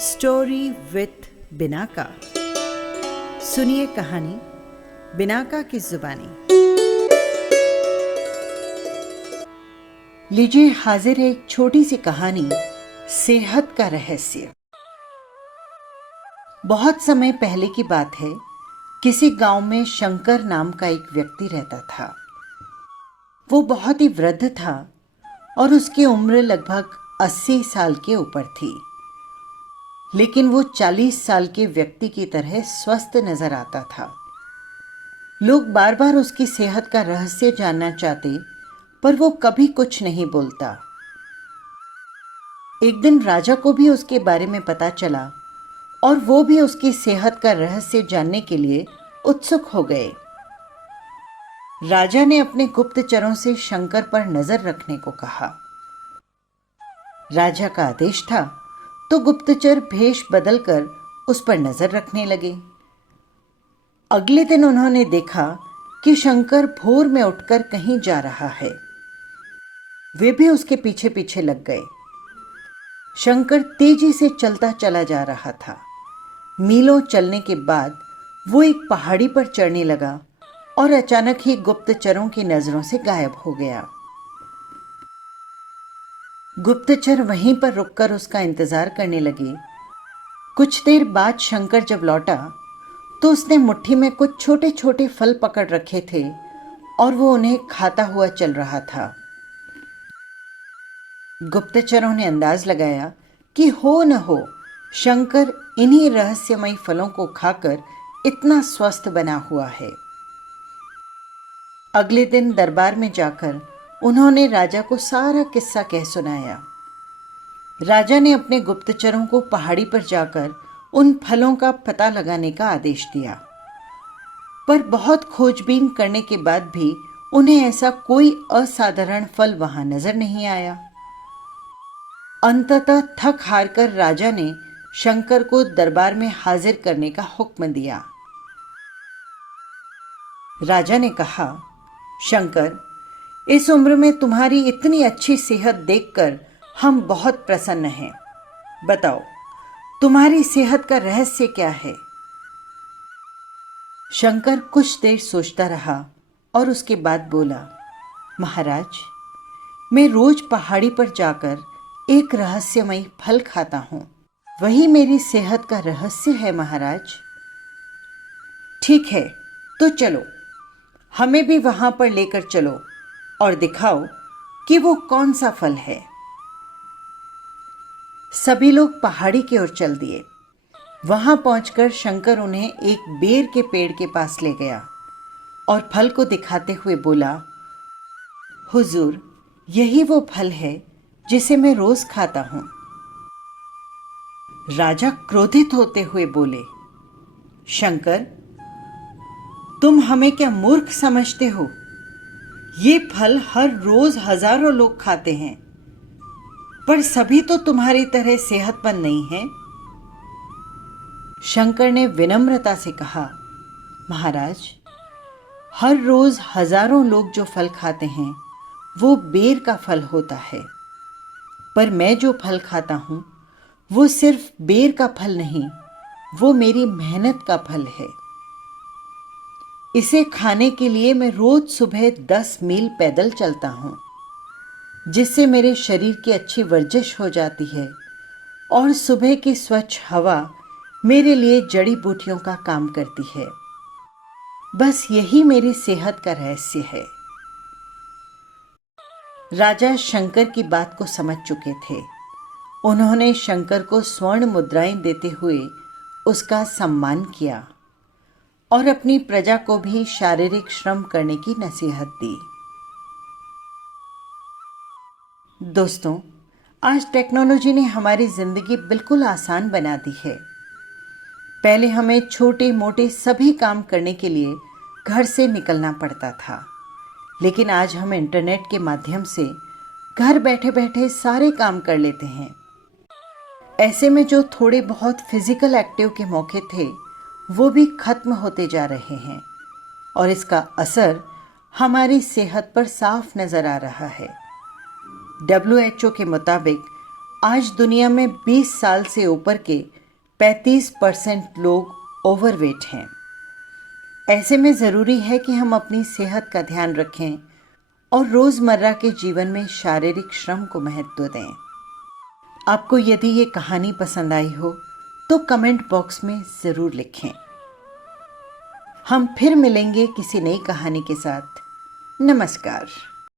Story with Binaca. सुनिए कहानी Binaca की जुबानी। लीजिए हाजिर है एक छोटी सी कहानी, सेहत का रहस्य। बहुत समय पहले की बात है। किसी गांव में शंकर नाम का एक व्यक्ति रहता था। वो बहुत ही वृद्ध था और उसकी उम्र लगभग 80 साल के ऊपर थी, लेकिन वो 40 साल के व्यक्ति की तरह स्वस्थ नजर आता था। लोग बार बार उसकी सेहत का रहस्य जानना चाहते, पर वो कभी कुछ नहीं बोलता। एक दिन राजा को भी उसके बारे में पता चला और वो भी उसकी सेहत का रहस्य जानने के लिए उत्सुक हो गए। राजा ने अपने गुप्तचरों से शंकर पर नजर रखने को कहा। राजा का आदेश था, तो गुप्तचर भेष बदलकर उस पर नजर रखने लगे। अगले दिन उन्होंने देखा कि शंकर भोर में उठकर कहीं जा रहा है। वे भी उसके पीछे पीछे लग गए। शंकर तेजी से चलता चला जा रहा था। मीलों चलने के बाद वो एक पहाड़ी पर चढ़ने लगा और अचानक ही गुप्तचरों की नजरों से गायब हो गया। गुप्तचर वहीं पर रुककर उसका इंतजार करने लगे। कुछ देर बाद शंकर जब लौटा तो उसने मुट्ठी में कुछ छोटे छोटे फल पकड़ रखे थे और वो उन्हें खाता हुआ चल रहा था। गुप्तचरों ने अंदाज लगाया कि हो न हो शंकर इन्हीं रहस्यमयी फलों को खाकर इतना स्वस्थ बना हुआ है। अगले दिन दरबार में जाकर उन्होंने राजा को सारा किस्सा कह सुनाया। राजा ने अपने गुप्तचरों को पहाड़ी पर जाकर उन फलों का पता लगाने का आदेश दिया, पर बहुत खोजबीन करने के बाद भी उन्हें ऐसा कोई असाधारण फल वहां नजर नहीं आया। अंततः थक हारकर राजा ने शंकर को दरबार में हाजिर करने का हुक्म दिया। राजा ने कहा, शंकर, इस उम्र में तुम्हारी इतनी अच्छी सेहत देखकर हम बहुत प्रसन्न हैं। बताओ, तुम्हारी सेहत का रहस्य क्या है? शंकर कुछ देर सोचता रहा और उसके बाद बोला, महाराज, मैं रोज पहाड़ी पर जाकर एक रहस्यमयी फल खाता हूं। वही मेरी सेहत का रहस्य है महाराज। ठीक है, तो चलो, हमें भी वहां पर लेकर चलो और दिखाओ कि वो कौन सा फल है। सभी लोग पहाड़ी की ओर चल दिए। वहां पहुंचकर शंकर उन्हें एक बेर के पेड़ के पास ले गया और फल को दिखाते हुए बोला, हुजूर, यही वो फल है जिसे मैं रोज खाता हूं। राजा क्रोधित होते हुए बोले, शंकर, तुम हमें क्या मूर्ख समझते हो? ये फल हर रोज हजारों लोग खाते हैं, पर सभी तो तुम्हारी तरह सेहतमंद नहीं हैं। शंकर ने विनम्रता से कहा, महाराज, हर रोज हजारों लोग जो फल खाते हैं वो बेर का फल होता है, पर मैं जो फल खाता हूं वो सिर्फ बेर का फल नहीं, वो मेरी मेहनत का फल है। इसे खाने के लिए मैं रोज सुबह 10 मील पैदल चलता हूं, जिससे मेरे शरीर की अच्छी वर्जिश हो जाती है और सुबह की स्वच्छ हवा मेरे लिए जड़ी बूटियों का काम करती है। बस यही मेरी सेहत का रहस्य है। राजा शंकर की बात को समझ चुके थे। उन्होंने शंकर को स्वर्ण मुद्राएं देते हुए उसका सम्मान किया और अपनी प्रजा को भी शारीरिक श्रम करने की नसीहत दी। दोस्तों, आज टेक्नोलॉजी ने हमारी जिंदगी बिल्कुल आसान बना दी है। पहले हमें छोटे मोटे सभी काम करने के लिए घर से निकलना पड़ता था, लेकिन आज हम इंटरनेट के माध्यम से घर बैठे बैठे सारे काम कर लेते हैं। ऐसे में जो थोड़े बहुत फिजिकल एक्टिव के मौके थे वो भी खत्म होते जा रहे हैं और इसका असर हमारी सेहत पर साफ नजर आ रहा है। WHO के मुताबिक आज दुनिया में 20 साल से ऊपर के 35% लोग ओवरवेट हैं। ऐसे में ज़रूरी है कि हम अपनी सेहत का ध्यान रखें और रोज़मर्रा के जीवन में शारीरिक श्रम को महत्व दें। आपको यदि ये कहानी पसंद आई हो तो कमेंट बॉक्स में ज़रूर लिखें। हम फिर मिलेंगे किसी नई कहानी के साथ। नमस्कार।